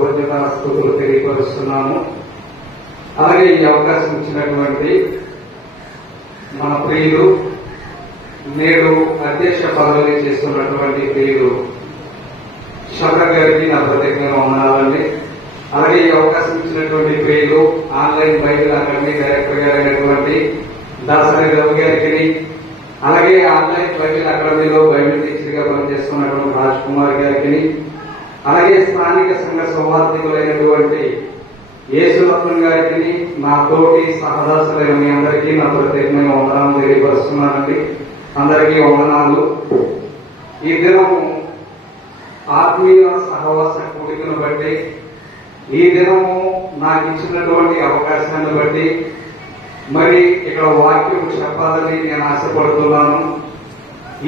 కృతజ్ఞతాస్తుతులు తెలియపరుస్తున్నాము. అలాగే ఈ అవకాశం ఇచ్చినటువంటి మన ప్రియులు, నేడు అధ్యక్ష పదవిని చేస్తున్నటువంటి ప్రియులు శంకర్ గారికి నా ప్రత్యేకంగా ఉన్నారండి. అలాగే ఈ అవకాశం ఇచ్చినటువంటి ప్రియులు ఆన్లైన్ బైబిల్ అకాడమీ డైరెక్టర్ గారు అయినటువంటి దాసరి రవి గారికి, అలాగే ఆన్లైన్ బైబిల్ అకాడమీలో బైబిల్ టీచర్ గా పనిచేస్తున్నటువంటి రాజ్ కుమార్ గారికి, అలాగే స్థానిక సంఘ సౌహార్దికులైనటువంటి యేసురత్నం గారికి, నా తోటి సహదాసులైన మీ అందరికీ నా ప్రత్యేకమైన వందనాలు తెలియపరుస్తున్నానండి. అందరికీ వందనాలు. ఈ దినము ఆత్మీయ సహవాస కూడికను బట్టి, ఈ దినము నాకు ఇచ్చినటువంటి అవకాశాన్ని బట్టి మరి ఇక్కడ వాక్యం చెప్పాలని నేను ఆశపడుతున్నాను.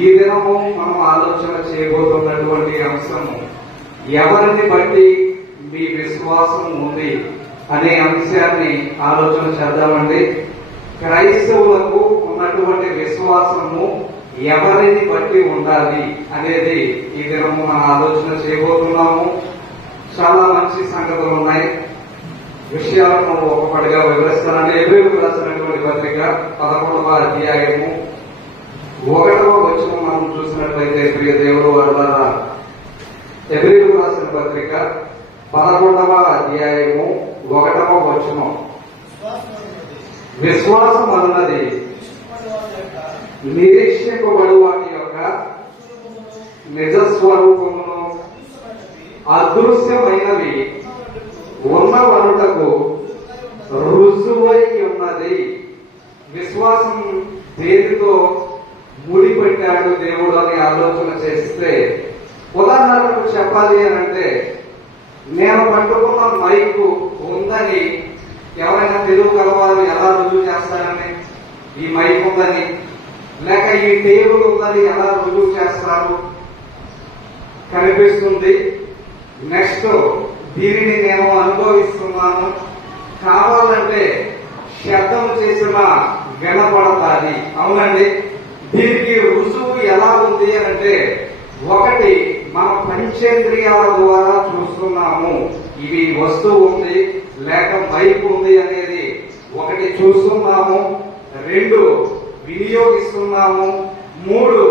ఈ దినము మనం ఆలోచన చేయబోతున్నటువంటి అంశము ఎవరిని బట్టి మీ విశ్వాసం ఉంది అనే అంశాన్ని ఆలోచన చేద్దామండి. క్రైస్తవులకు ఉన్నటువంటి విశ్వాసము ఎవరిని బట్టి ఉండాలి అనేది ఈ దినము మనం ఆలోచన చేయబోతున్నాము. చాలా మంచి సంగతులు ఉన్నాయి, విషయాలను ఒకటిగా వివరిస్తానని హెబ్రీయులకు రాసినటువంటి పత్రిక 11వ అధ్యాయము 1వ వచనం మనం చూసినట్లయితే, ప్రియ దేవుడు వారులారా, హెబ్రీయులకు రాసిన పత్రిక 11వ అధ్యాయము 1వ వచనం, విశ్వాసం అన్నది నిరీక్షింపబడు వాటి యొక్క నిజస్వరూపమును అదృశ్యమైనవి ఉన్నవనుటకు రుజువై ఉన్నది. విశ్వాసం దేనితో ముడిపెట్టాడు దేవుడు అని ఆలోచన చేస్తే, ఉదాహరణకు చెప్పాలి అని అంటే, నేను పట్టుకున్న మైకు ఉందని ఎవరైనా తెలుగుగలవారు ఎలా రుజువు చేస్తారని, ఈ మైక్ ఉందని, లేక ఈ టేబుల్ ఉందని ఎలా రుజువు చేస్తారు? కనిపిస్తుంది. నెక్స్ట్ దీనిని నేను అనుభవిస్తున్నాను, కావాలంటే శబ్దం చేసిన వినపడతాది. అవునండి, దీనికి రుజువు ఎలా ఉంది అంటే, ఒకటి మన పంచేంద్రియాల ద్వారా చూస్తున్నాము, ఇది వస్తువు ఉంది లేక మైక్ ఉంది అనేది ఒకటి చూస్తున్నాము, 2 వినియోగిస్తున్నాము, 3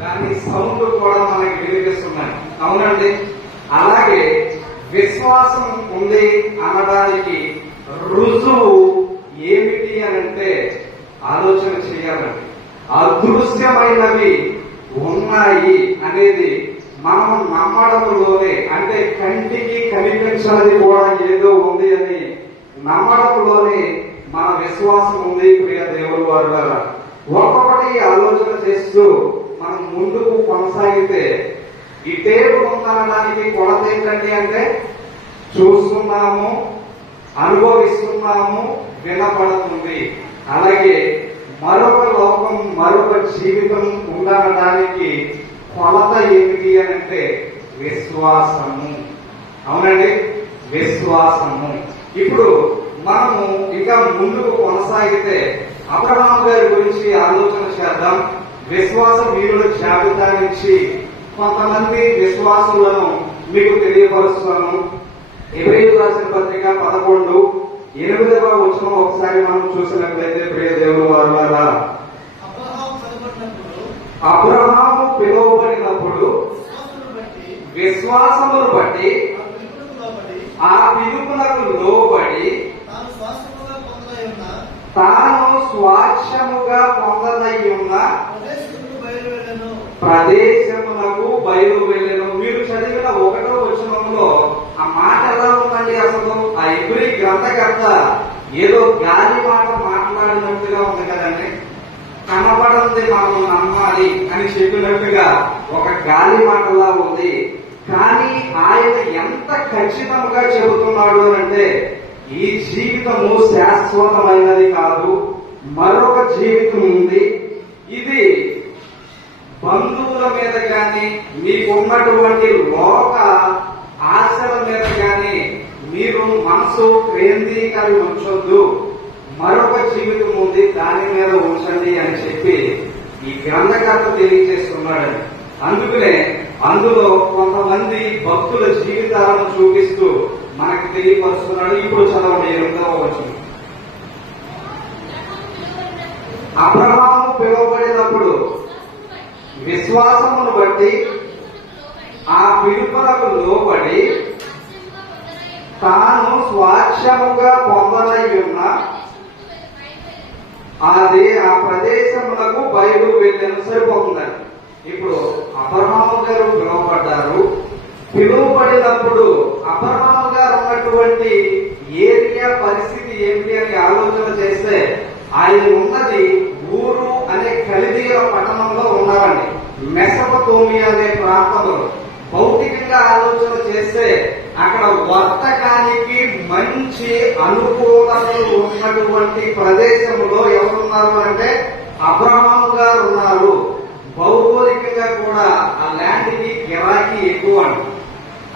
దాని సౌండ్ కూడా మనకి వినిపిస్తున్నాయి. అవునండి, అలాగే విశ్వాసం ఉంది అనడానికి రుజువు ఏమిటి అనంటే ఆలోచన చేయాలండి. అదృశ్యమైనవి ఉన్నాయి అనేది మనం నమ్మడంలోనే, అంటే కంటికి కనిపించనిది కూడా ఏదో ఉంది అని నమ్మడంలోనే మన విశ్వాసం ఉంది. ప్రియ దేవుడు వారులారా, ఒక్కొక్కటి ఆలోచన చేస్తూ మనం ముందుకు కొనసాగితే, ఈ టేబుల్ ఉందనడానికి కొలత ఏంటండి అంటే, చూస్తున్నాము, అనుభవిస్తున్నాము, వినపడుతుంది. అలాగే మరొక లోకం, మరొక జీవితం ఉండడానికి కొలత ఏమిటి అని అంటే విశ్వాసము. అవునండి, విశ్వాసము. ఇప్పుడు మనము ఇంకా ముందుకు కొనసాగితే అబ్రహాము గారి గురించి ఆలోచన చేద్దాం. విశ్వాస వీరుల జాబితా నుంచి కొంతమంది విశ్వాసులను మీకు తెలియపరుస్తున్నాను. హెబ్రీయులకు రాసిన పత్రిక 11:8వ వచనం ఒకసారి మనం చూసినట్లయితే, ప్రియ దేవుడు వారులారా, అబ్రహాము పిలువబడినప్పుడు విశ్వాసమును బట్టి ఆ పిలుపునకు లోబడి తాను స్వాస్థ్యముగా పొందనయ్యున్న ప్రదేశమునకు బయలు వెళ్ళెను. మీరు చదివిన 1వ వచనంలో ఆ మాట ఎలా ఉందండి? అసలు ఆ హెబ్రీ గ్రంథకర్త ఏదో గాలి మాట మాట్లాడినట్టుగా ఉంది కదండి. కనబడంది మనం నమ్మాలి అని చెప్పినట్టుగా ఒక గాలి మాటలా ఉంది. కానీ ఆయన ఎంత ఖచ్చితంగా చెబుతున్నాడు అంటే, ఈ జీవితము శాశ్వతమైనది కాదు, మరొక జీవితం ఉంది. ఇది బంధువుల మీద కానీ, మీకున్నటువంటి లోక ఆశల మీద కానీ మీరు మనసు కేంద్రీకరణ ఉంచొద్దు, మరొక జీవితం ఉంది, దాని మీద ఉంచండి అని చెప్పి ఈ గ్రంథకర్త తెలియజేస్తున్నాడని. అందుకనే అందులో కొంతమంది భక్తుల జీవితాలను చూపిస్తూ మనకు తెలియపరుస్తున్నాడు. ఇప్పుడు చదవండి 8వ వచనం. అబ్రహాము పిలువబడినప్పుడు విశ్వాసమును బట్టి ఆ పిలుపునకు లోబడి తాను స్వాక్షముగా పొందనై ఉన్న అది ఆ ప్రదేశమునకు బయలు వెళ్ళను. సరిపోతుందండి. ఇప్పుడు అబ్రహాము గారు పిలువబడ్డారు. పిలువబడినప్పుడు అబ్రహాము గారు ఉన్నటువంటి ఏరియా పరిస్థితి ఏమిటి అని ఆలోచన చేస్తే ఆయన ఉన్నది ఊరు అనే కల్దీయ పట్టణంలో ఉన్నారండి. మెసొపొతేమియా అనే ప్రాంతంలో. భౌతికంగా ఆలోచన చేస్తే అక్కడ వర్తకానికి మంచి అనుకూలతలు ఉన్నటువంటి ప్రదేశంలో ఎవరున్నారు అంటే అబ్రహాము గారు ఉన్నారు. భౌగోళికంగా కూడా ఆ ల్యాండ్ కి గిరాకీ ఎక్కువ.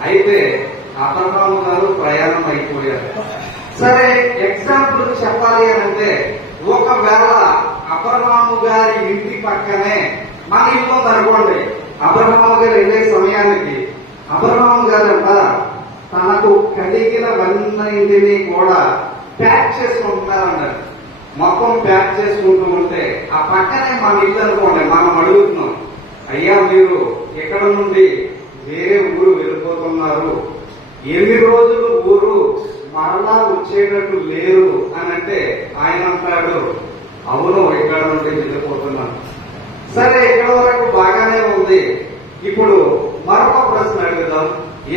అయితే అబ్రహాము గారు ప్రయాణం అయిపోయారు. సరే, ఎగ్జాంపుల్ చెప్పాలి అంటే ఒకవేళ అబ్రహాము గారి ఇంటి పక్కనే మన ఇల్లు ఉందనుకోండి. అబ్రహాము గారు వెళ్ళే సమయానికి అబ్రహాము గారంట తనకు కలిగినవన్నింటినీ కూడా ప్యాక్ చేసుకుంటున్నారన్నారు. మొత్తం ప్యాక్ చేసుకుంటూ ఉంటే ఆ పక్కనే మన ఇల్లు అనుకోండి. మనం అడుగుతున్నాం, అయ్యా మీరు ఎక్కడ నుండి వేరే ఊరు వెళ్ళిపోతున్నారు, ఎన్ని రోజులు ఊరు మరలా వచ్చేటట్టు లేరు అని అంటే ఆయన అంటాడు, అవును ఇక్కడ నుండి వెళ్ళిపోతున్నాను. సరే, ఇక్కడ వరకు బాగానే ఉంది. ఇప్పుడు మరొక ప్రశ్న అడుగుదాం.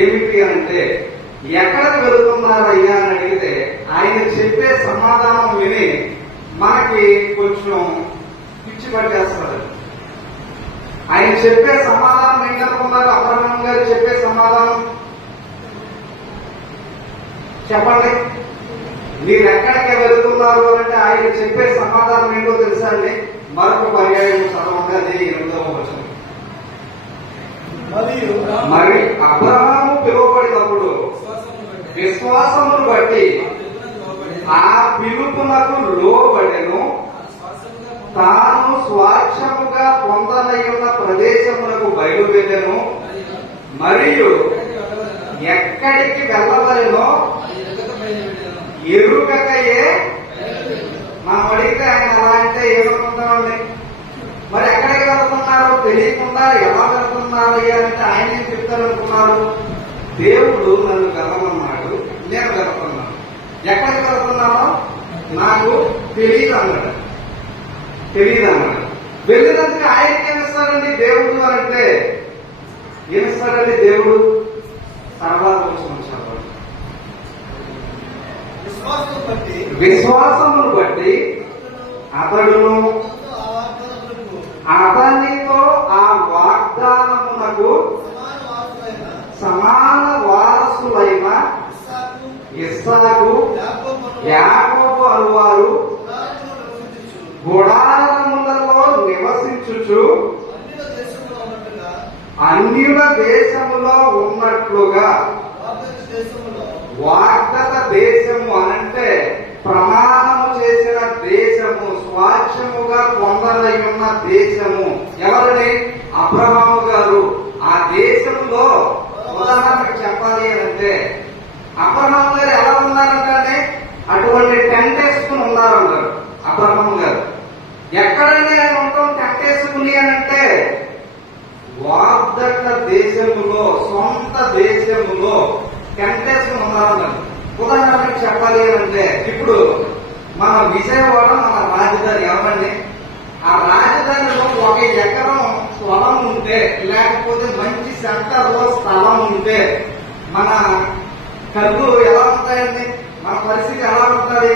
ఏమిటి అంటే ఎక్కడికి వెళుతున్నారయ్యా అని అడిగితే ఆయన చెప్పే సమాధానం విని మనకి కొంచెం పిచ్చి పట్టేస్తారు. ఆయన చెప్పే సమాధానం ఏంటనుకున్నారు? అబ్రహాము గారు చెప్పే సమాధానం చెప్పండి. మీరు ఎక్కడికి వెళుతున్నారు అంటే ఆయన చెప్పే సమాధానం ఏంటో తెలుసా అండి? మరొక పర్యాయం చదవండి. అదే 8వ వచనం. మరి అబ్రహాము పిలువబడినప్పుడు విశ్వాసమును బట్టి ఆ పిలుపునకు లోబడెను. తాను స్వాక్షముగా పొందనయ్యున్న ప్రదేశమునకు బయలువెళ్ళెను. మరియు ఎక్కడికి వెళ్ళవలెనో ఎరుకకయే. మనం అడిగితే ఆయన అలా అంటే ఏమనుకుంటామండి? మరి ఎక్కడికి వెళ్తున్నారో తెలియకుండా ఎలా వెళ్తున్నారయ్యా అంటే ఆయన ఏం చెప్తారనుకున్నారు? దేవుడు నన్ను వెళ్ళమన్నాడు, నేను వెళ్తున్నాను. ఎక్కడికి వెళ్తున్నానో నాకు తెలియదు అన్నాడు. వెళ్ళినందుకు ఆయనకి ఏమిస్తాడండి దేవుడు అని అంటే? ఏమిస్తాడండి దేవుడు? తర్వాత విశ్వాసమును బట్టి అతడును అతనితో ఆ వాగ్దానమునకు సమాన వారసులైన ఇస్సాకు, యాకోబు అనువారు గుడారములలో నివసించుచు అన్యుల దేశములో ఉన్నట్లుగా. వాగ్దత దేశము అనంటే ప్రమాణము చేసిన దేశము, స్వాచ్ఛముగా పొందలయ్యున్న దేశము. ఎవరిని? అబ్రహాము గారు. ఆ దేశంలో ఉదాహరణకు చెప్పాలి అంటే అబ్రహాము గారు ఎలా ఉన్నారంటే అటువంటి టెంట్ వేసుకుని ఉన్నారన్నారు అబ్రహాము గారు. ఎక్కడైనా ఆయన ఉంటాం టెంట్ వేసుకుని అనంటే వాగ్దత్త దేశములో, సొంత దేశములో టెంట్ వేసుకుని ఉన్నారన్నారు. ఉదాహరణకు చెప్పాలి అంటే ఇప్పుడు మన విజయవాడ మన రాజధాని. ఎవరండి? ఆ రాజధానిలో 1 ఎకరం స్థలం ఉంటే, లేకపోతే మంచి సెంటర్ లో స్థలం ఉంటే మన కళ్ళు ఎలా ఉంటాయండి? మన పరిస్థితి ఎలా ఉంటుంది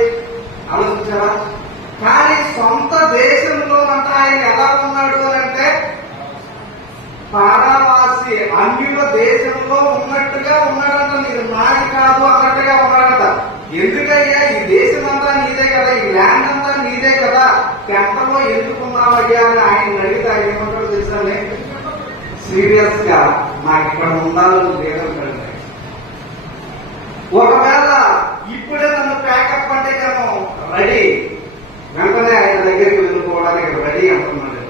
ఆలోచించారా? కానీ సొంత దేశంలో అంట ఆయన ఎలా ఉన్నాడు అంటే పారావాసి, అన్యుల దేశంలో ఉన్నట్టుగా ఉన్నాడంట. నీకు నాది కాదు అన్నట్టుగా ఉన్నాడంట. ఎందుకయ్యా ఈ దేశం అంతా నీదే కదా, ఈ ల్యాండ్ అంతా నీదే కదా, ఎంతలో ఎందుకున్నావయ్యా అని ఆయన అడిగితే ఆయన ఏమంటాడు తెలుసండి? సీరియస్ గా నాకు ఇక్కడ ఉండాలని లేదంటాడు. ఒకవేళ ఇప్పుడే నన్ను ప్యాకప్ అంటే నేను రెడీ, వెంటనే ఆయన దగ్గరికి వెళ్ళిపోవడానికి రెడీ అంటున్నాడు.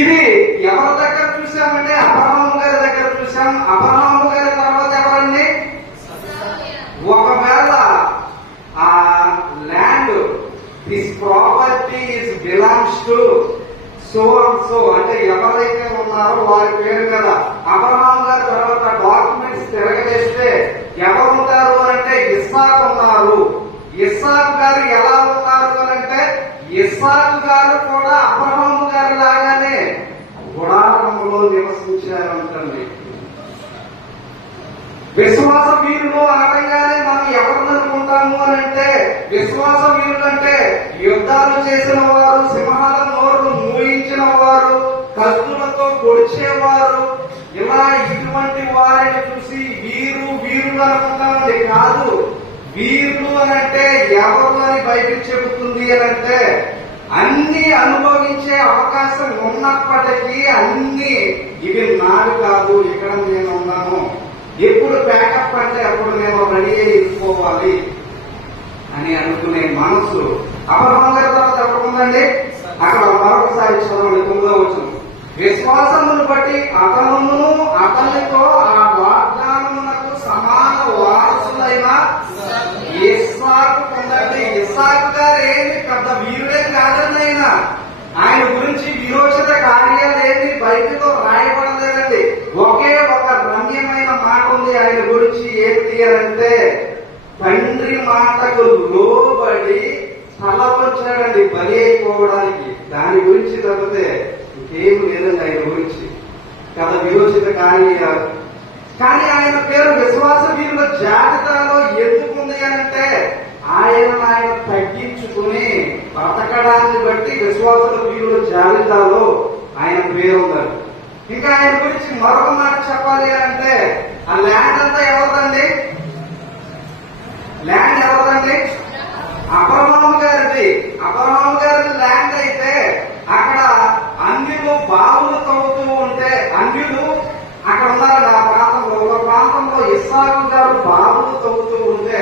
ఇది ఎవరి దగ్గర చూసామంటే అబ్రహాము సో అండ్ సో అంటే ఎవరైతే ఉన్నారో వారి పేరు మీద అబ్రహాం గారి తర్వాత డాక్యుమెంట్స్ తిరగవేస్తే ఎవరుంటారు అంటే ఇస్సాకు ఉన్నారు. ఇస్సాకు గారు ఎలా ఉన్నారు అంటే ఇస్సాకు గారు కూడా అబ్రహాం గారి లాగానే గుడారంలో నివసించారంటండి. విశ్వాస వీరులు అనగానే మనం ఎవరిని అనుకుంటాము అని అంటే విశ్వాస వీరులు అంటే యుద్ధాలు చేసిన వారు, సింహాల నోరు మూయించిన వారు, కత్తులతో పొడిచేవారు, ఇలా ఇటువంటి వారిని చూసి వీరులు అనుకుంటామండి. కాదు, వీరులు అని అంటే ఎవరు అని బైబిల్ చెబుతుంది అని అంటే అన్ని అనుభవించే అవకాశం ఉన్నప్పటికీ అన్ని ఇవి నావి కాదు, ఇక్కడ నేను ఉన్నాను, ఎప్పుడు ప్యాకప్ అంటే అప్పుడు మేము రెడీ చేసుకోవాలి అని అనుకునే మనసు అబ్రహాం గారి తర్వాత ఎవరుందండి. అక్కడ మరొకసారి చదవండి 9వ వచనం. విశ్వాసమును బట్టి అతనును అతనితో ఆ వాగ్దానమునకు సమాన వారసులైన ఇస్సాకు పొందండి. ఇస్సాకు గారు ఏమి పెద్ద వీరుడేం కాదండి. ఆయన గురించి విరోచిత కార్యాలేమి బైబిల్లో రాయబడలేదండి. ఒకే ఒక రమ్యమైన మాట ఉంది ఆయన గురించి. ఏంటి అంటే తండ్రి మాటకు లోబడి తలపంచాడండి బలి అయిపోవడానికి. దాని గురించి తప్పితే ఇంకేం లేదండి ఆయన గురించి. కదా విరోచిత కార్యాలు. కానీ ఆయన పేరు విశ్వాస వీరుల జాబితాలో ఎందుకుంది అంటే ఆయన తగ్గించుకుని బ్రతకడాన్ని బట్టి విశ్వాసుల వీరుల జాబితాలో ఆయన పేరు ఉందండి. ఇంకా ఆయన గురించి మరొక మాట చెప్పాలి అంటే ఆ ల్యాండ్ అంతా ఎవరిదండి? ల్యాండ్ ఎవరిదండి? అబ్రహాం గారిది. అబ్రహాం గారి ల్యాండ్ అయితే అక్కడ అన్యులు బావులు తవ్వుతూ ఉంటే అన్యులు అక్కడ ఉన్నారు. ఆ ప్రాంతంలో ఒక ప్రాంతంలో ఇస్సాకు గారు బావులు తవ్వుతూ ఉంటే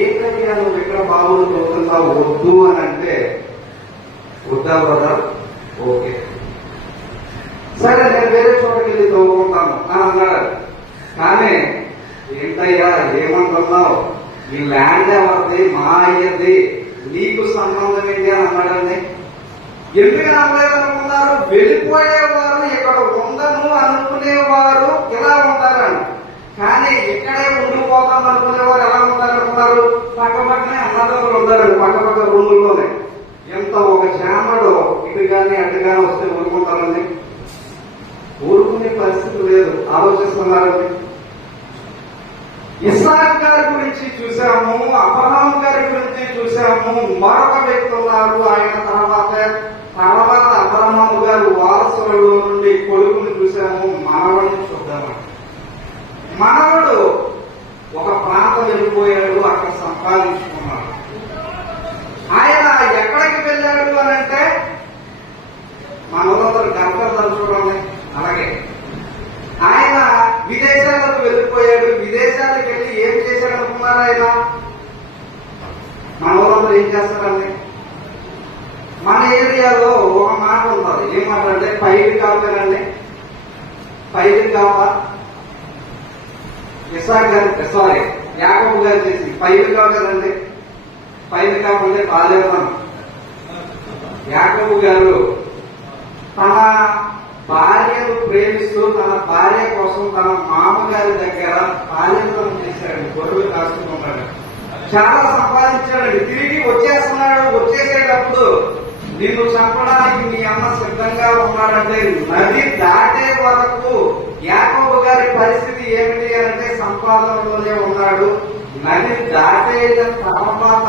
ఏంటంటే నువ్వు ఎక్కడ బావులు తవ్వుతున్నావు వద్దు అని అంటే వద్దా బ్రదర్, ఓకే సరే నేను వేరే చోటకి వెళ్ళి తవ్వుకుంటాను అని అన్నాడు. కానీ ఏంటయ్యా ఏమంటున్నావు, ఈ ల్యాండ్ ఎవరిది, మా అయ్యది, నీకు సంబంధం ఏంటి అని అన్నాడండి. ఎందుకని అనలేదనుకున్నారు? వెళ్ళిపోయేవారు ఇక్కడ ఉండను అనుకునేవారు ఇలా ఉంటారండి. కానీ ఇక్కడే ఉండిపోతాం అనుకునేవారు ఎలా ఉంటారనుకున్నారు? పక్క పక్కనే అన్నదమ్ములు ఉంటారండి, పక్క పక్క రూముల్లోనే. ఎంత ఒక చామడు ఇటు కానీ అటు కానీ వస్తే ఊరుకుంటారండి? ఊరుకునే పరిస్థితి లేదు. ఆలోచిస్తున్నారండి. ఇస్సాకు గారి గురించి చూసాము, అబ్రహాం గారి గురించి చూసాము. మరొక వ్యక్తి ఉన్నారు ఆయన తర్వాత అబ్రహాం గారు వారసులలో నుండి కొడుకుని చూసాము. మనవడిని చూద్దాము. మనవడు ఒక ప్రాంతం వెళ్ళిపోయాడు, అక్కడ సంపాదించుకున్నాడు. ఆయన ఎక్కడికి వెళ్ళాడు అని అంటే మన ఊళ్ళందరూ గంటలు తలుచుకోండి. అలాగే ఆయన విదేశాలకు వెళ్ళిపోయాడు. విదేశాలకు వెళ్ళి ఏం చేశాడు అనుకున్నారు? ఆయన మన ఊళ్ళందరూ ఏం చేస్తారండి? మన ఏరియాలో ఒక మాట ఉంటుంది. ఏం మాట అంటే పైకి కావాలండి, పైకి కావా ఇస్సాకు గారి సారీ యాకోబు గారు చేసి పైకి కావు కదండి. పైకి కావాలంటే బాల్యవనం. యాకోబు గారు తన భార్యను ప్రేమిస్తూ తన భార్య కోసం తన మామగారి దగ్గర బాల్యవనం చేశాడు. గొర్రెలు కాసుకున్నాడు, చాలా సంపాదించాడండి. తిరిగి వచ్చేస్తున్నాడు. వచ్చేసేటప్పుడు నిన్ను చంపడానికి మీ అమ్మ సిద్ధంగా ఉన్నాడంటే నది దాటే వరకు యాకోబు గారి పరిస్థితి ఏమిటి అంటే సంపాదనలోనే ఉన్నాడు. నది దాటేసిన తర్వాత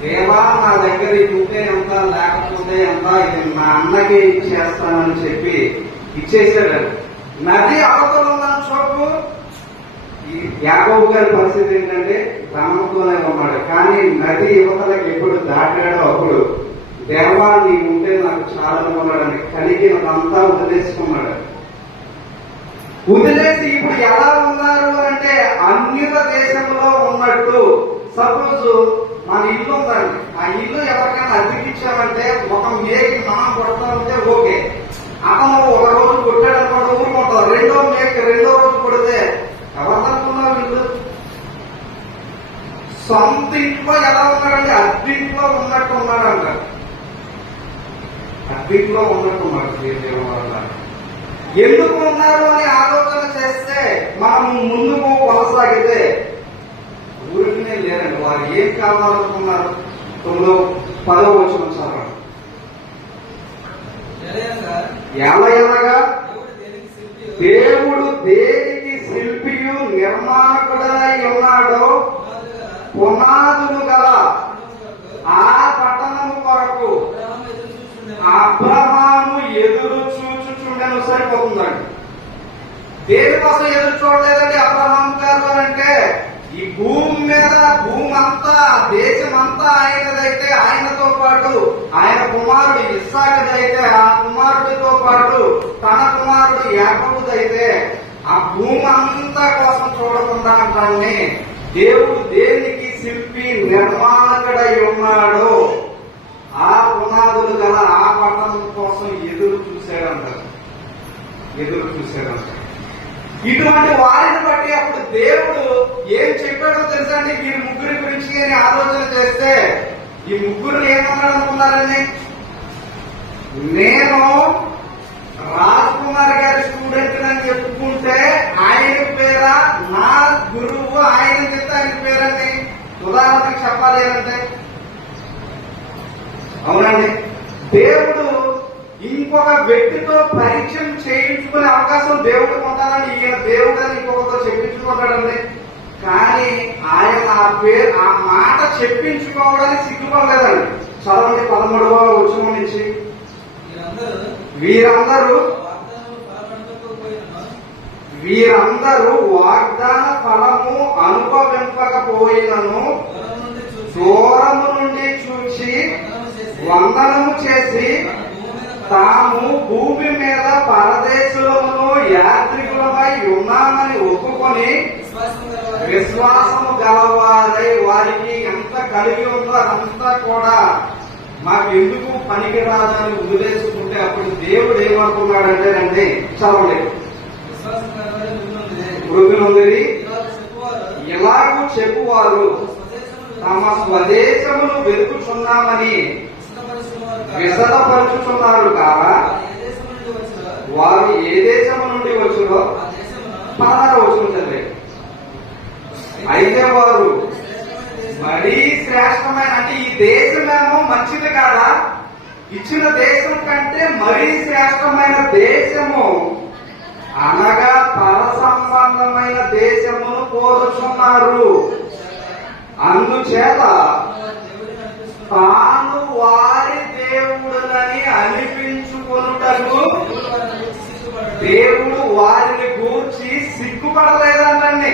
దేవా నా దగ్గర ఉంటే ఎంత లేకపోతే ఎంత, ఇది మా అన్నకే ఇచ్చేస్తానని చెప్పి ఇచ్చేసాడు. నది అవతల ఉన్న చోటు ఈ యాకోబు గారి పరిస్థితి ఏంటంటే ధనంతోనే ఉన్నాడు. కానీ నది యువతలకు ఎప్పుడు దాటాడో అప్పుడు దేవా నీ ఉంటే నాకు చాలా ఉన్నాడని కలిగినంతా వదిలేసుకున్నాడు. వదిలేసి ఇప్పుడు ఎలా ఉన్నారు అంటే అన్యుల దేశంలో ఉన్నట్టు. సపోజ్ మన ఇల్లు ఉందండి, ఆ ఇల్లు ఎవరికైనా అద్దెకిచ్చామంటే ఒక మేకి మనం కొడతామంటే ఓకే, అతను ఒక రోజు కొట్టాడు అనుకోండి ఊరుకుంటారు. రెండో రోజు కొడితే ఎవరిదనుకున్నారు? ఇల్లు సొంత ఇంట్లో ఎలా ఉన్నాడంటే అద్దెంట్లో ఉన్నట్టు ఉన్నాడు అంటారు. అగ్గిట్లో ఉన్నట్టున్నారు దేవుని వల్ల. ఎందుకు ఉన్నారు అని ఆలోచన చేస్తే మనం ముందుకు కొనసాగితే ఊరికినే లేరండి. వారు ఏం కావాలనుకున్నారు? 9-10 వచనం చదవండి. ఎలయనగా దేవుడు దేనికి శిల్పియు నిర్మాణకుడై ఉన్నాడో పునాదులు గల ఆ పట్టణము కొరకు అబ్రహాము ఎదురు చూచుచుండెను. సరిపోతుందండి. దేనికోసం ఎదురు చూడలేదండి అబ్రహాం గారు అంటే, ఈ భూమి మీద భూమి అంతా దేశం అంతా ఆయనదైతే ఆయనతో పాటు ఆయన కుమారుడు ఇస్సాకుదైతే ఆ కుమారుడితో పాటు తన కుమారుడు యాకోబుదైతే ఆ భూమి అంతా కోసం చూడకుండా అంటాన్ని దేవుడు దేనికి శిల్పి నిర్మాణకుడై ఉన్నాడో ఆ పునాదులు గల ఆ పట్టణం కోసం ఎదురు చూశాడంటారు. ఇటువంటి వారిని బట్టి అప్పుడు దేవుడు ఏం చెప్పాడో తెలుసా అండి? వీరి ముగ్గురి గురించి అని ఆలోచన చేస్తే ఈ ముగ్గురు ఏమన్నాడు అనుకున్నారండి? నేను రాజ్ కుమార్ గారి స్టూడెంట్ అని చెప్పుకుంటే ఆయన పేరా, నా గురువు ఆయన చెప్తే ఆయన పేరండి. ఉదాహరణకి చెప్పాలి అంటే అవునండి, దేవుడు ఇంకొక వ్యక్తితో పరిచయం చేయించుకునే అవకాశం దేవుడికి ఉంటానని ఈయన దేవుడు అని ఇంకొకరితో చెప్పించుకుంటాడండి. కానీ ఆయన ఆ మాట చెప్పించుకోవడానికి సిగ్గుపడలేదండి. చదవండి 13వ వచనం నుంచి. వీరందరూ వాగ్దాన ఫలము అనుభవింపకపోయినను దూరము నుండి చూచి వందనము చేసి తాము భూమి మీద పరదేశులమును యాత్రికులమై ఉన్నామని ఒప్పుకొని విశ్వాసము గలవారై వారికి ఎంత కలిగి ఉందో అదంతా కూడా మాకెందుకు పనికిరాదని వదిలేసుకుంటే అప్పుడు దేవుడు ఏమనుకున్నాడంటేనండి, చదవండి. వృద్ధులుంది ఇలాగూ చెప్పువారు తమ స్వదేశమును వెతుకుచున్నామని విశదపరుచుచున్నారు కాగా వారు ఏ దేశము నుండి వచ్చులో 16వ వచనం చదివే. అయితే వారు మరీ శ్రేష్టమైన, అంటే ఈ దేశమేమో మంచిది కాదా, ఇచ్చిన దేశం కంటే మరీ శ్రేష్టమైన దేశము అనగా పర సంబంధమైన దేశమును కోరుచున్నారు. అందుచేత తాను వారి దేవుడునని అనిపించుకొనుటకు దేవుడు వారిని గూర్చి సిగ్గుపడలేదంటండి.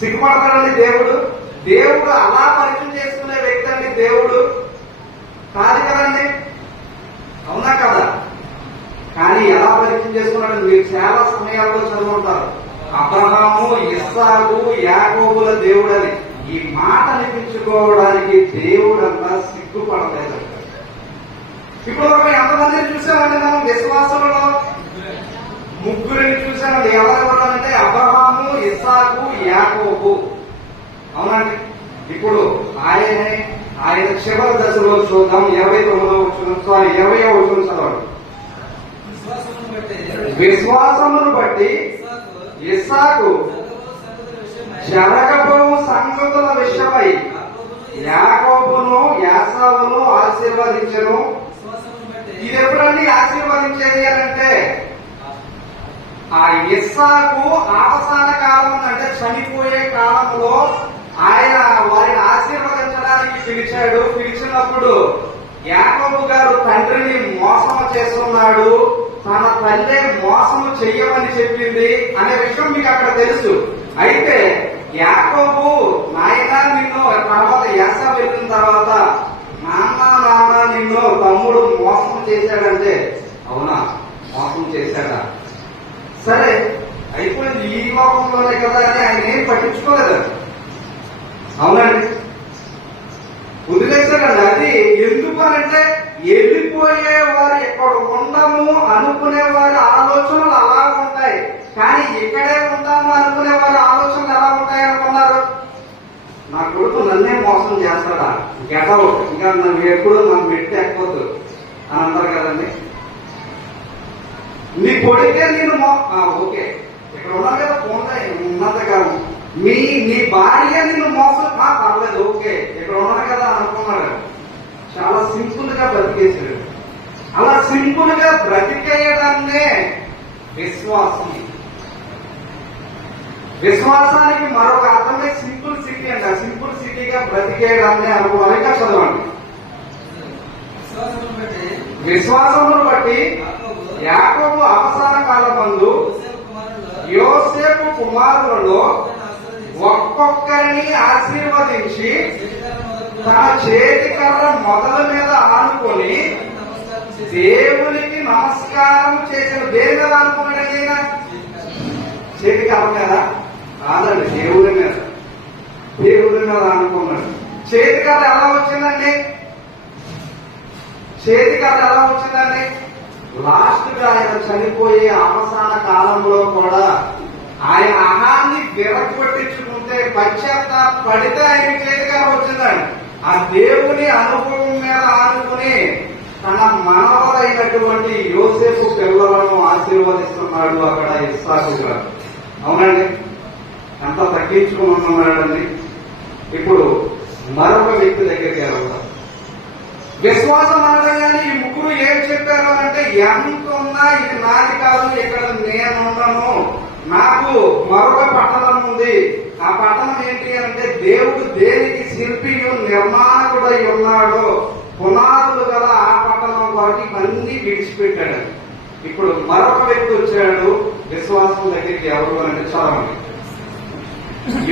సిగ్గుపడతాడండి దేవుడు? దేవుడు అలా పరిచయం చేసుకునే వ్యక్తి అండి దేవుడు కాదు కదండి, అవునా కదా? కానీ ఎలా పరిచయం చేసుకున్నాడు మీరు చాలా సమయాల్లో చదువుకుంటారు. అబ్రహాము, ఇస్సాకు, యాకోబుల దేవుడని ఈ మాట అనిపించుకోవడానికి దేవుడు అంతా సిగ్గుపడలేదంట. ఇప్పుడు మనం ఎంతమందిని చూసామండి? మనం విశ్వాసంలో ముగ్గురిని చూసామండి. ఎవరెవరు అంటే అబ్రహాము, ఇస్సాకు, యాకోబు. అవునండి. ఇప్పుడు ఆయన చివరి దశలో చూద్దాం. 29వ వచనం చదవండి. విశ్వాసమును బట్టి ఇస్సాకు జరగబోవు సంగతుల విషయమై యాకోబును యాసావును ఆశీర్వదించెను. ఇది ఎప్పుడండి ఆశీర్వదించేది అంటే ఆ ఇస్సాకు అవసాన కాలం అంటే చనిపోయే కాలంలో ఆయన వారిని ఆశీర్వదించడానికి పిలిచాడు. పిలిచినప్పుడు యాకోబు గారు తండ్రిని మోసము చేస్తున్నాడు, తన తల్లి మోసము చెయ్యమని చెప్పింది అనే విషయం మీకు అక్కడ తెలుసు. అయితే యాకోబు నాయన నిన్ను తర్వాత యాసా వెళ్ళిన తర్వాత నాన్న నిన్ను తమ్ముడు మోసం చేశాడంటే, అవునా మోసం చేశాడా, సరే అయిపోయింది ఈ లోకంలోనే కదా అని ఆయన ఏం పట్టించుకోలేదు. అవునండి, వదిలేశాడండి. అది ఎందుకు అనంటే వెళ్ళిపోయే వారు ఇక్కడ ఉండము అనుకునే వారి ఆలోచనలు అలా ఉంటాయి. కానీ ఇక్కడే ఉంటాము అనుకునే వారి ఆలోచనలు ఎలా ఉంటాయి అనుకున్నారు? నా కొడుకు నన్నే మోసం చేస్తాడా? గెటౌట్, ఇంకా నువ్వు ఎప్పుడు మనం మెట్టి ఎక్కొద్దు అని అంటారు కదండి. నీ కొడుకే నేను ఓకే ఇక్కడ ఉన్నా కదా ఫోన్లో ఉన్నది కాదు, నీ భార్య నిన్ను మోసం పర్లేదు ఓకే ఇక్కడ ఉన్నా కదా అనుకున్నాడు. చాలా సింపుల్ గా బ్రతికేశాడు. అలా సింపుల్ గా బ్రతికేయడాన్నే విశ్వాసం. విశ్వాసానికి మరొక అర్థమే సింపుల్ సిటీ అంట. సింపుల్ సిటీగా బ్రతికేయడాన్ని అనుకోవాలి. ఇంకా చదవండి. విశ్వాసమును బట్టి యాకోబు అవసాన కాలమందు యోసేపు కుమారులలో ఒక్కొక్కరిని ఆశీర్వదించి తన చేతికర్ర మొదల మీద ఆనుకొని దేవునికి నమస్కారం చేసిన. దేని మీద అనుకున్నాడు ఈయన? చేతికర్ర మీద కాదండి, దేవుడి మీద. దేవుడి మీద అనుకున్నాడు. చేతికర్ర ఎలా వచ్చిందండి? చేతికర్ర ఎలా వచ్చిందండి? లాస్ట్ గా ఆయన చనిపోయే అవసాన కాలంలో కూడా ఆయన అహాన్ని విరగొట్టించుకుంటే పడితే ఆయన చేతికర్ర వచ్చిందండి. ఆ దేవుని అనుభవం మీద ఆనుకుని తన మనవరైనటువంటి యోసేపు పిల్లలను ఆశీర్వదిస్తున్నాడు అక్కడ ఇస్సాకు గారు. అవునండి, ఎంత తగ్గించుకుని ఉన్నాడండి. ఇప్పుడు మరొక వ్యక్తి దగ్గరికి వెళ్తాం. విశ్వాసం అనగానే ఈ ముగ్గురు ఏం చెప్పారు అంటే, ఎంత ఉన్నా ఇది నాది కాదు, ఇక్కడ నేనున్నాను, నాకు మరొక పట్టణం ఉంది. ఆ పట్టణం ఏంటి అంటే దేవుడు దేనికి శిల్పియు నిర్మాణకుడై ఉన్నాడో పునాదులు గల ఆ పట్టణం వారికి ఇవన్నీ విడిచిపెట్టాడు. ఇప్పుడు మరొక వ్యక్తి వచ్చాడు విశ్వాసం దగ్గరికి. ఎవరు అంటే చదవండి.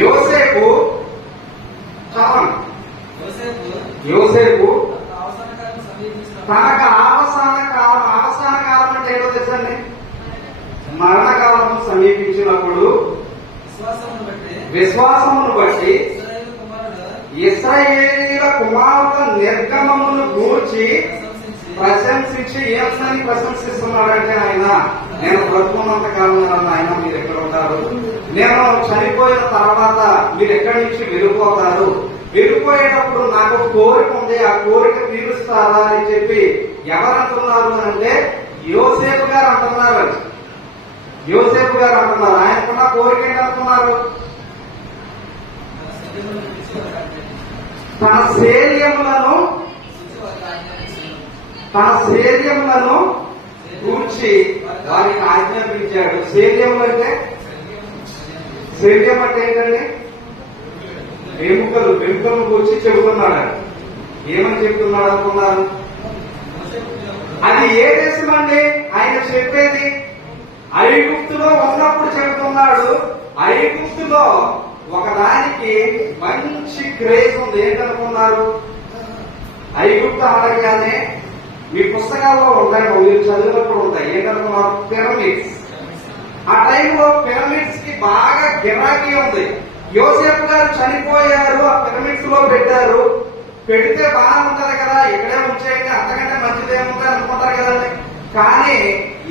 యోసేపు. చదవండి. యోసేపు తనకు అవసాన కాలం అంటే ఏదో తెలుసండి, మరణకాలం సమీపించినప్పుడు విశ్వాసమును బట్టి ఇశ్రాయేలీయుల కుమారుల నిర్గమమును గూర్చి ప్రశంసించి ఏమని ప్రశంసిస్తున్నాడంటే, ఆయన నేను బ్రతుకున్నంత కాలం ఆయన మీరు ఎక్కడ ఉంటారు, నేను చనిపోయిన తర్వాత మీరు ఎక్కడి నుంచి వెళ్ళిపోతారు, వెళ్ళిపోయేటప్పుడు నాకు కోరిక ఉంది, ఆ కోరిక తీరుస్తారా అని చెప్పి ఎవరంటున్నారు అంటే యోసేపు గారు అంటున్నారు. యోసేపు గారు అంటున్నారు. ఆయనకున్న కోరిక ఏంటంటున్నారు? తన శైల్యములను కూర్చి వారికి ఆజ్ఞాపించాడు. శైల్యం అంటే ఏంటండి? వెముకలను కూర్చి చెబుతున్నాడు. ఏమని చెప్తున్నాడు అనుకున్నారు? అది ఏ దేశం అండి ఆయన చెప్పేది? ఐగుప్తులో ఉన్నప్పుడు చెబుతున్నాడు. ఐగుప్తులో ఒకదానికి మంచి క్రేజ్ ఉంది. ఏంటనుకున్నారు? ఐగుప్తు అనగానే మీ పుస్తకాల్లో ఉంటాయి, మీరు చదివినప్పుడు ఉంటాయి. ఏంటనుకున్నారు? పిరమిడ్స్. ఆ టైంలో పిరమిడ్స్ కి బాగా గిరాకీ ఉంది. యోసేపు గారు చనిపోయారు, ఆ పిరమిడ్స్ లో పెట్టారు. పెడితే బాగా ఉంటది కదా, ఇక్కడే ఉంచేయండి, అంతకంటే మంచిదేముంటుంది అనుకుంటారు కదండి. కానీ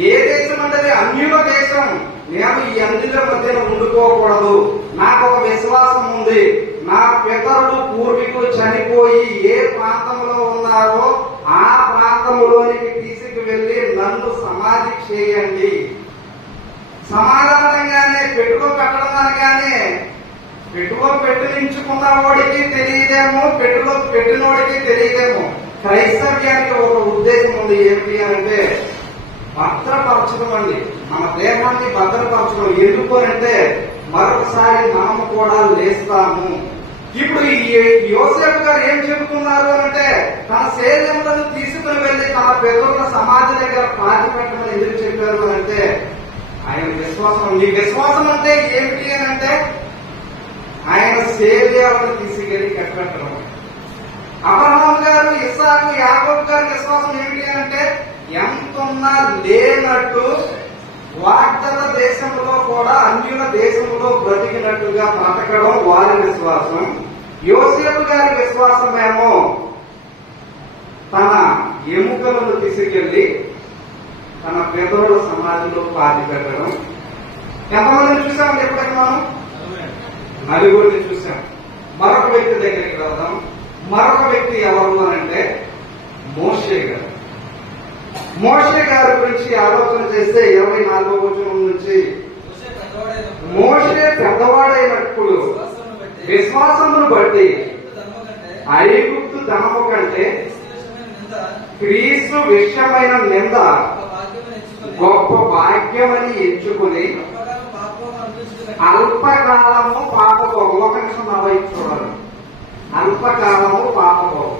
ఏ దేశం అంటే అన్యుల దేశం, నేను ఈ అన్యుల మధ్యన ఉండుకోకూడదు, నాకు ఒక విశ్వాసం ఉంది, నా పితరులు పూర్వీకులు చనిపోయి ఏ ప్రాంతంలో ఉన్నారో ఆ ప్రాంతంలోనికి తీసుకువెళ్లి నన్ను సమాధి చేయండి. సమాధానంగానే పెట్టుకో పెట్టడం అనగానే పెట్టుకో పెట్టించుకున్న వాడికి తెలియదేమో, పెట్టులో పెట్టినోడికి తెలియదేమో. క్రైస్తవ్యానికి ఒక ఉద్దేశం ఉంది. ఏమిటి అంటే భద్రపరచడం అండి, మన దేహాన్ని భద్రపరచడం. ఎందుకంటే మరొకసారి మనము కూడా లేస్తాము. ఇప్పుడు ఈ యోసేపు గారు ఏం చెబుతున్నారు అంటే, తన శైల్యములను తీసుకుని వెళ్లి తన పితరుల సమాధి దగ్గర పాతి పెట్టమని ఎందుకు చెప్పారు అంటే, ఆయన విశ్వాసం. నీ విశ్వాసం అంటే ఏమిటి అని అంటే ఆయన శైల్యాలను తీసుకెళ్లి కట్టడం. అబ్రహాం గారు, ఇస్సాకు, యాకోబు గారి విశ్వాసం ఏమిటి అంటే ఎంతున్నా లేనట్టు వాగ్దత్త దేశంలో కూడా అన్యుల దేశంలో బ్రతికినట్టుగా బ్రతకడం వారి విశ్వాసం. యోసేపు గారి విశ్వాసం ఏమో తన ఎముకలను తీసుకెళ్లి తన పితరుల సమాధిలో పాతి పెట్టడం. ఎంతమందిని చూసాం? ఎప్పుడైనా మనం నలుగురిని చూసాం. మరొక వ్యక్తి దగ్గరికి వెళ్దాం. మరొక వ్యక్తి ఎవరు అని అంటే మోషే గారు. మోషే గారి గురించి ఆలోచన చేస్తే 24వ వచనం నుంచి మోషే పెద్దవాడైనప్పుడు విశ్వాసమును బట్టి ఐగుప్తు ధనము కంటే క్రీస్తు విషయమైన నింద గొప్ప భాగ్యమని ఎంచుకుని అల్పకాలము పాపభోగం. ఒక నిమిషం నా వైపు చూడాలి. అల్పకాలము పాపభోగం.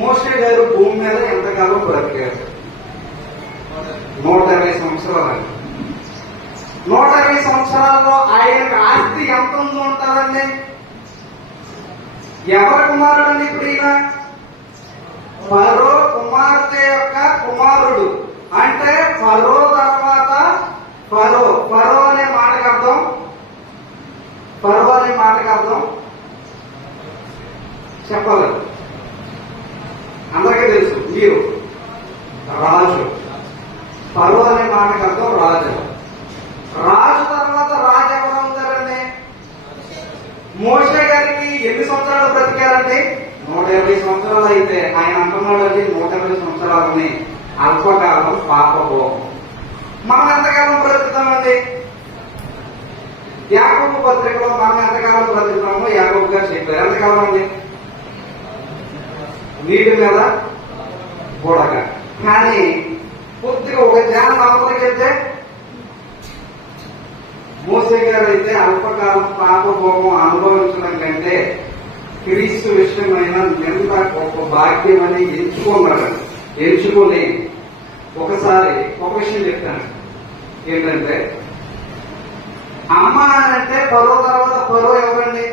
మోషే గారు భూమి మీద ఎంతకాలం బ్రతికారు? 120 సంవత్సరాలు. 120 సంవత్సరాల్లో ఆయనకు ఆస్తి ఎంత ఉందో ఉంటారండి? ఎవరి కుమారుడు ఇప్పుడు ఈయన? ఫరో కుమార్తె యొక్క కుమారుడు. అంటే ఫరో తర్వాత ఫరో అనే మాటకు అర్థం, ఫరో అనే మాటకు అర్థం చెప్పాలి. అందరికీ తెలుసు. మీరు రాజు. ఫరో అనే మాటకు అర్థం రాజు. రాజు తర్వాత రాజు ఎవరు అవుతారండి? మోషే గారికి ఎన్ని సంవత్సరాలు బ్రతికారండి? 120 సంవత్సరాలు. అయితే ఆయన అంటున్నాడు అండి 120 సంవత్సరాలని అల్పకాలం పాపభోగం. మనం ఎంతకాలం బ్రతుకుతామండి? యాకోబు పత్రికలో మనం ఎంతకాలం బ్రతుకుతామో యాకోబు గారు చెప్పారు. ఎంతకాలం అండి? నీటి మీద బుడగ. కానీ కొద్దిగా ఒక జ్ఞానం అవతలకి వెళ్తే మోసే గారు అయితే అల్పకాలం పాపభోగం అనుభవించడం కంటే క్రీస్తు విషయమైన ఎంత ఒక భాగ్యం అని ఎంచుకున్నాడు. ఎంచుకుని ఒకసారి ఒక విషయం చెప్తాను. ఏంటంటే అమ్మ అనంటే ఫరో తర్వాత ఫరో ఎవరండి?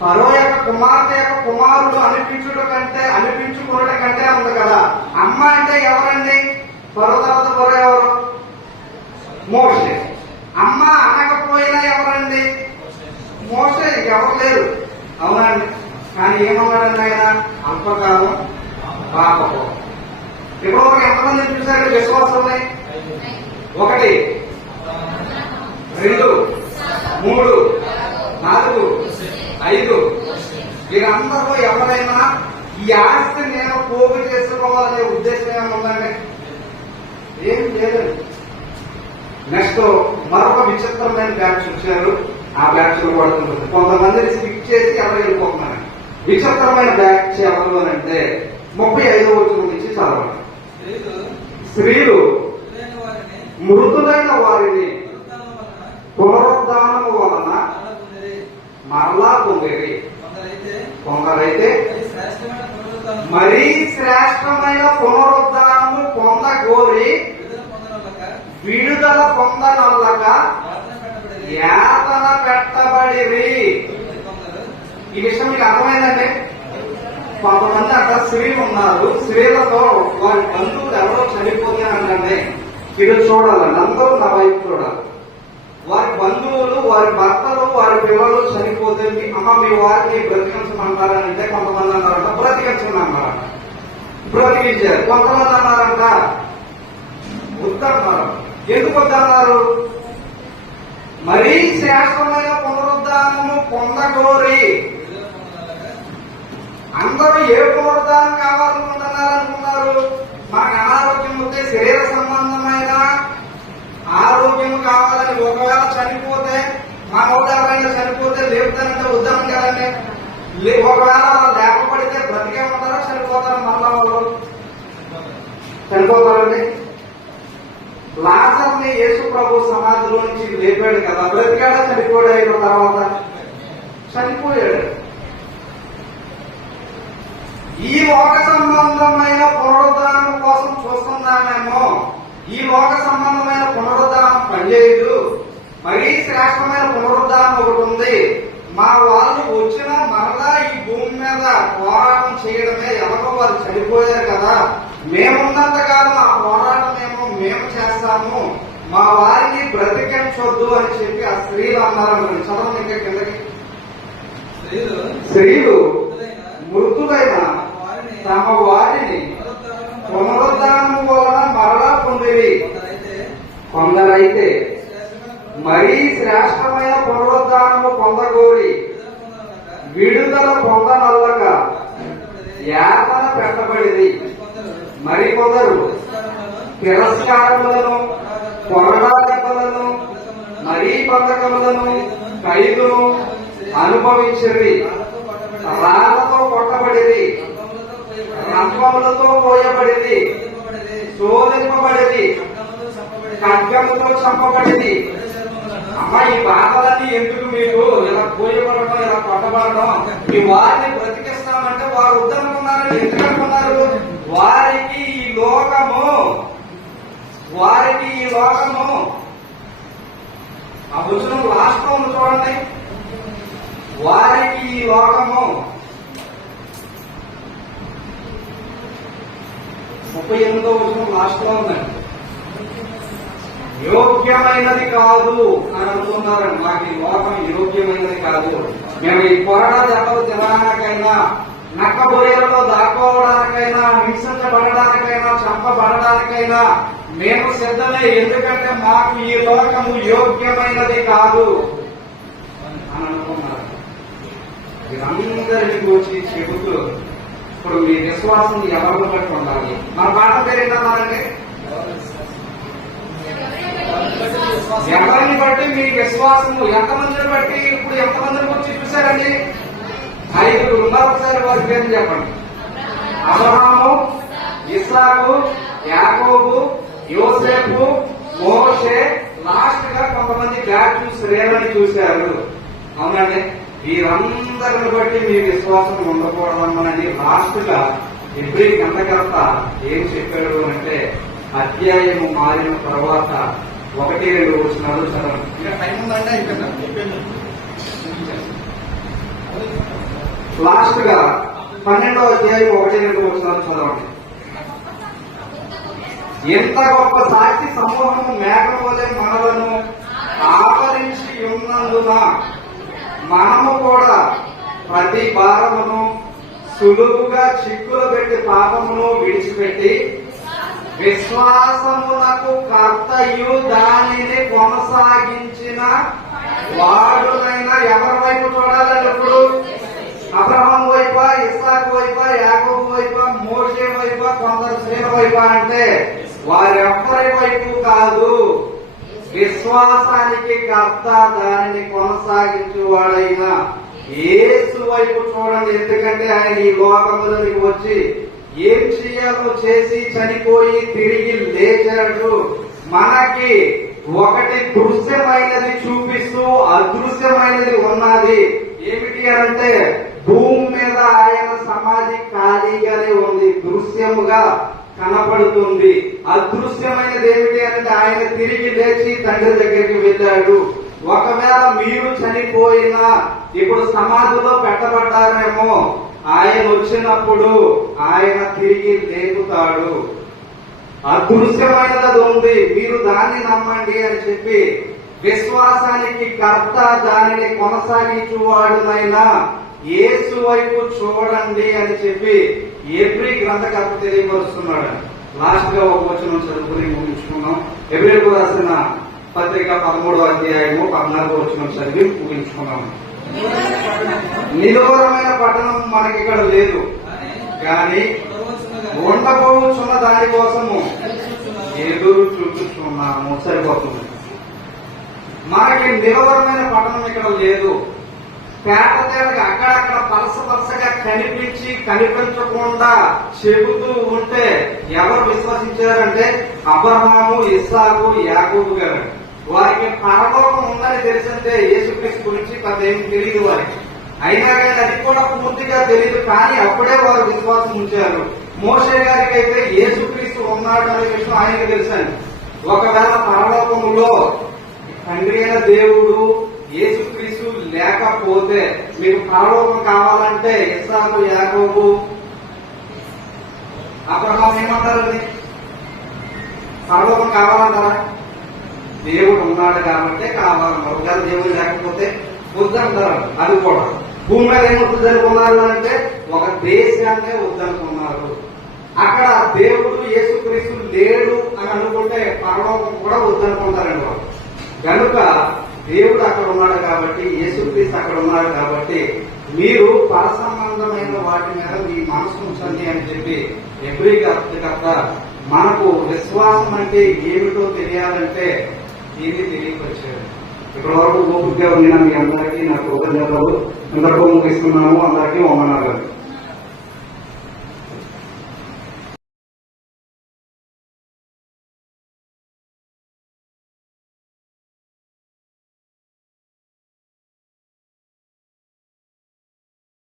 ఫరో యొక్క కుమార్తె యొక్క కుమారుడు అనిపించుకున్నట కంటే ఉంది కదా. అమ్మ అంటే ఎవరండి? ఫరో తర్వాత ఫరో ఎవరు? మోషే. అమ్మ అనకపోయినా ఎవరండి? మోషే. ఎవరు లేరు. అవునండి. కానీ ఏమన్నాడండి ఆయన? అల్పకాలం పాపభోగం. ఇప్పటివరకు ఎంతమంది చూశారు విశ్వాసాన్ని? 1 2 3 4 5. వీరందరూ ఎవరైనా ఈ ఆస్తి నేను పోగు చేసుకోవాలనే ఉద్దేశం ఏమైనా ఉందండి? ఏం లేదండి. నెక్స్ట్ మరొక విచిత్రమైన బ్యాచ్ వచ్చారు. ఆ బ్యాచ్ లో పడుతుంది. కొంతమందిని స్కిప్ చేసి ఎవరు వెళ్ళిపోతున్నారు. విచిత్రమైన బ్యాచ్ ఎవరు అని అంటే 35వ వచనం నుంచి చదవండి. స్త్రీలు మృతులైన వారిని పునరుద్ధానము వలన మరలా పొందేది. కొందరైతే మరీ శ్రేష్టమైన పునరుద్ధానము పొందగోరి విడుదల పొందనల్లక యాతన పెట్టబడిరి. ఈ విషయం మీకు అర్థమైందండి? కొంతమంది అక్కడ స్త్రీలు ఉన్నారు. స్త్రీలతో వారి బంధువులు ఎవరో చనిపోతున్నారంటే ఇది చూడాలండి. అందరూ నా వైపు చూడాలి. వారి బంధువులు, వారి భర్తలు, వారి పిల్లలు చనిపోతే అమ్మ మీ వారిని బ్రతికించమంటారంటే కొంతమంది అన్నారంట బ్రతికించమన్నారంట. బ్రతికించారు. కొంతమంది అన్నారంట వద్దన్నారు. ఎందుకు వద్దన్నారు? మరీ శ్రేష్టమైన పునరుద్ధానము పొందగోరి. అందరూ ఏ పునరుద్ధానం కావాలనుకుంటున్నారనుకున్నారు? మనకు అనారోగ్యం వస్తే శరీర సంబంధమైన ఆరోగ్యం కావాలని. ఒకవేళ చనిపోతే మా ఊళ్ళో ఎవరైనా చనిపోతే లేపుతానంటే వద్దాం కదండి. ఒకవేళ లేకపోతే బ్రతికే ఉంటారా చనిపోతారా? మళ్ళా వాళ్ళు చనిపోతారండి. లాజర్ని యేసు ప్రభు సమాధిలో నుంచి లేపాడు కదా. బ్రతికాడా చనిపోయాడు? అయిన తర్వాత చనిపోయాడు. ఈ లోక సంబంధమైన పునరుద్ధానం కోసం చూస్తున్నామేమో. ఈ లోక సంబంధమైన పునరుద్ధానం పనిచేయదు. మరీ శ్రేష్టమైన పునరుద్ధానం ఒకటి ఉంది. మా వాళ్ళు వచ్చిన మరలా ఈ భూమి మీద పోరాటం చేయడమే. ఎవరో వారు చనిపోయారు కదా, మేమున్నంత కాలం ఆ పోరాటం ఏమో మేము చేస్తాము, మా వారిని బ్రతికించొద్దు అని చెప్పి ఆ స్త్రీలు అన్నారని. చదవండి ఇంకా కిందకి. స్త్రీలు మృతులైన తమ వారిని పునరుద్ధానము వలన మరలా పొందిరి. కొందరైతే మరీ శ్రేష్టమైన పునరుద్ధానము పొందగోరి తిరస్కారములను, కొరడా దెబ్బలను, మరీ బంధకములను, ఖైదును అనుభవించిరి. రాళ్లతో కొట్టబడిరి, రంపములతో పోయబడిరి, శోధింపబడిరి, ఖడ్గముతో చంపబడిరి. అమ్మ, ఈ బాధలన్నీ ఎందుకు మీకు? ఇలా పోయబడడం, ఇలా కొట్టబడడం. ఈ వారిని బ్రతికిస్తామంటే వారు వద్దనుకున్నారు. ఎందుకనుకున్నారు? వారికి ఈ లోకము ఆ వచనం లాస్ట్ లో ఉంది చూడండి. వారికి ఈ లోకము 38వ వచనం లాస్ట్ లో ఉందండి. యోగ్యమైనది కాదు అని అనుకున్నారండి. మాకు ఈ లోకం యోగ్యమైనది కాదు. మేము ఈ కొరడా దెబ్బలు తినడానికైనా, నక్కబోయలలో దాక్కోవడానికైనా, హింసించబడడానికైనా, చంపబడడానికైనా మేము సిద్ధమే. ఎందుకంటే మాకు ఈ లోకము యోగ్యమైనది కాదు అని అనుకున్నారు. వీరందరికీ వచ్చి చెబుతూ, ఇప్పుడు మీ విశ్వాసం ఎవరిని బట్టి ఉండాలి? మన పాట పేరు ఏంటన్నారండి? ఎవరిని బట్టి మీ విశ్వాసము? ఎంతమందిని బట్టి? ఇప్పుడు ఎంతమందిని వచ్చి చూశారండి? 5 మరొకసారి వారి పేరు చెప్పండి. అబ్రహాము, ఇస్సాకు, యాకోబు, యోసేపు, మోషే, లాస్ట్ గా కొంతమంది గాడ్ శ్రేణిని చూశారు. అవునండి. వీరందరిని బట్టి మీ విశ్వాసం ఉండకూడదమ్మని లాస్ట్ గా హెబ్రీ గ్రంథకర్త ఏం చెప్పాడు అంటే, అధ్యాయము మారిన తర్వాత 1-2 వచనాలు చదవండి. ఇంకా టైం ఉందండి. అయిపోయిందా? లాస్ట్ గా 12వ అధ్యాయం 1-2 వచనాలు చదవండి. ఎంత గొప్ప సాక్షి సమూహము మేఘం వలె మనలను ఆవరించి ఉన్నందున మనము కూడా ప్రతి భారమును, సులువుగా చిక్కులు పెట్టి పాపమును విడిచిపెట్టి విశ్వాసమునకు కర్తయు దానిని కొనసాగించిన వాడునైనా ఎవరి వైపు చూడాలని? ఇప్పుడు అబ్రహాం వైపా, ఇస్సాకు వైపా, యాకోబు వైపా, మోషే వైపా, కొందరు స్త్రీల వైపా అంటే వారెవ్వరి వైపు కాదు. విశ్వాసానికి కర్త, దానిని కొనసాగించేవాడైన యేసు వైపు చూడండి. ఎందుకంటే ఆయన ఈ లోకములోనికి వచ్చి ఏం చేయాలో చేసి చనిపోయి తిరిగి లేచాడు. మనకి ఒకటి దృశ్యమైనది చూపిస్తూ అదృశ్యమైనది ఉన్నది. ఏమిటి అంటే, భూమి మీద ఆయన సమాధి ఖాళీగానే ఉంది, దృశ్యముగా కనపడుతుంది. అదృశ్యమైనది ఏమిటి అంటే, ఆయన తిరిగి లేచి తండ్రి దగ్గరికి వెళ్ళాడు. ఒకవేళ మీరు చనిపోయినా, ఇప్పుడు సమాధిలో పెట్టబడ్డారేమో, ఆయన వచ్చినప్పుడు ఆయన తిరిగి లేపుతాడు. అదృశ్యమైనది ఉంది, మీరు దాన్ని నమ్మండి అని చెప్పి, విశ్వాసానికి కర్త, దానిని కొనసాగించువాడునైనా యేసు వైపు చూడండి అని చెప్పి హెబ్రీ గ్రంథకర్త తెలియపరుస్తున్నాడు. లాస్ట్ గా ఒక వచనం చదువుకుని ముగించుకున్నాం. హెబ్రీలకు రాసిన పత్రిక 13వ అధ్యాయము 14వ వచనం చదివి ముగించుకున్నాం. నిలువరమైన పట్టణం మనకి ఇక్కడ లేదు, కానీ ఉండబోచున్న దాని కోసము ఎదురు చూపుతున్నాము. సరిపోతుంది. మనకి నిలవరమైన పట్టణం ఇక్కడ లేదు. పేట తేటగా అక్కడక్కడ పలసగా కనిపించకుండా చెబుతూ ఉంటే ఎవరు విశ్వసించారంటే అబ్రహాము, ఇస్సాకు, యాకోబు గారు. వారికి పరలోకం ఉందని తెలిసిందే యేసుక్రీస్తు గురించి పెద్ద ఏం తెలియదు వారికి. అయినా కానీ అది కూడా పూర్తిగా తెలియదు, కానీ అప్పుడే వారు విశ్వాసం ఉంచారు. మోషే గారికి అయితే యేసుక్రీస్తు ఉన్నాడు అనే విషయం ఆయనకు తెలుసండి. ఒకవేళ పరలోకములో తండ్రి అయిన దేవుడు యేసుక్రీస్తు లేకపోతే మీకు పరలోకం కావాలంటే ఇస్సాకు, యాకోబు, అబ్రహాం ఏమంటారండి? పరలోకం కావాలంటారా? దేవుడు ఉన్నాడు కాబట్టి కావాలన్నారు. ఒకవేళ దేవుడు లేకపోతే వద్దంటారు. అది కూడా భూమి మీద ఏమొద్దు జరుగుతున్నారు అంటే ఒక దేశాన్నే వద్దనుకున్నారు. అక్కడ దేవుడు యేసుక్రీస్తు లేడు అని అనుకుంటే పరలోకం కూడా వద్దనుకుంటారండి వాళ్ళు. కనుక దేవుడు అక్కడ ఉన్నాడు కాబట్టి, యేసుక్రీస్తు అక్కడ ఉన్నాడు కాబట్టి మీరు పరసంబంధమైన వాటి మీద మీ మనసు ఉంచండి అని చెప్పి హెబ్రీ గ్రంథకర్త మనకు విశ్వాసం అంటే ఏమిటో తెలియాలంటే దీన్ని తెలియపరిచాడు. ఇప్పటి వరకు ఓపికగా ఉన్న మీ అందరికీ నా కృతజ్ఞతలు. అందరికీ ముగిస్తున్నాము. అందరికీ వందనాలు.